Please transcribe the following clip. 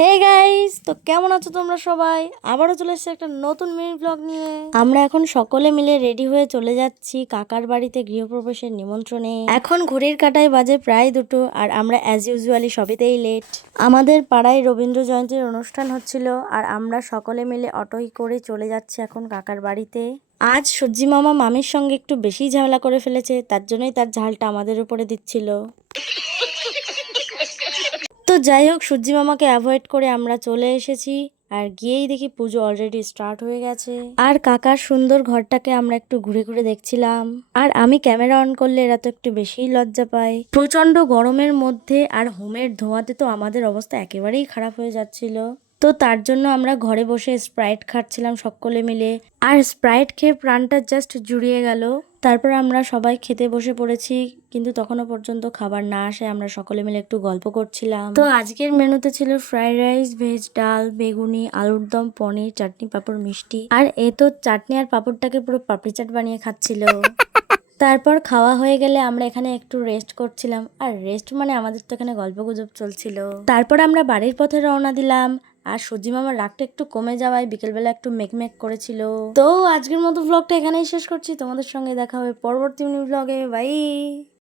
Hey guys, তো কেমন আছো তোমরা সবাই? আবারও চলে এসেছে একটা নতুন মিনি ব্লগ নিয়ে। আমরা এখন সকলে মিলে রেডি হয়ে চলে যাচ্ছি কাকার বাড়িতে গৃহপ্রবেশের নিমন্ত্রণে। এখন ঘড়ির কাঁটায় বাজে প্রায় 2টো, আর আমরা অ্যাজ ইউজুয়ালি সবেতেই লেট। আমাদের পাড়ায় রবীন্দ্র জয়ন্তীর অনুষ্ঠান হচ্ছিল, আর আমরা সকলে মিলে অটোই করে চলে যাচ্ছি এখন কাকার বাড়িতে। আজ সূর্যি মামা মামির সঙ্গে একটু বেশি ঝামেলা করে ফেলেছে, তার জন্যই তার ঝালটা আমাদের উপরে দিচ্ছিল। তো যাই হোক, সূর্যি মামাকে অ্যাভয়েড করে আমরা চলে এসেছি, আর গিয়েই দেখি পুজো অলরেডি স্টার্ট হয়ে গেছে। আর কাকার সুন্দর ঘরটাকে আমরা একটু ঘুরে ঘুরে দেখছিলাম। আর আমি ক্যামেরা অন করলে এরা তো একটু বেশিই লজ্জা পায়। প্রচন্ড গরমের মধ্যে আর হোমের ধোঁয়াতে তো আমাদের অবস্থা একেবারেই খারাপ হয়ে যাচ্ছিল। তো তার জন্য আমরা ঘরে বসে স্প্রাইট খাচ্ছিলাম সকলে মিলে, আর স্প্রাইট খেয়ে প্রাণটা জাস্ট জুড়িয়ে গেল। তারপর আমরা সবাই খেতে বসে পড়েছি, কিন্তু তখনও পর্যন্ত খাবার না আসে আমরা সকলে মিলে একটু গল্প করছিলাম। তো আজকের মেনুতে ছিল ফ্রাইড রাইস, ভেজ ডাল, বেগুনি, আলুর দম, পনির, চাটনি, পাঁপড়, মিষ্টি। আর এ তো চাটনি আর পাঁপড়টাকে পুরো পাপড়ি চাট বানিয়ে খাচ্ছিল। তারপর খাওয়া হয়ে গেলে আমরা এখানে একটু রেস্ট করছিলাম, আর রেস্ট মানে আমাদের তো এখানে গল্পগুজব চলছিল। তারপর আমরা বাড়ির পথে রওনা দিলাম, আর সূর্যি মামার রাগটা একটু কমে যাওয়ায় বিকেলবেলা একটু মেকমেক করেছিল। তো আজকের মতো ব্লগটা এখানেই শেষ করছি, তোমাদের সঙ্গে দেখা হবে পরবর্তী ব্লগে। বাই।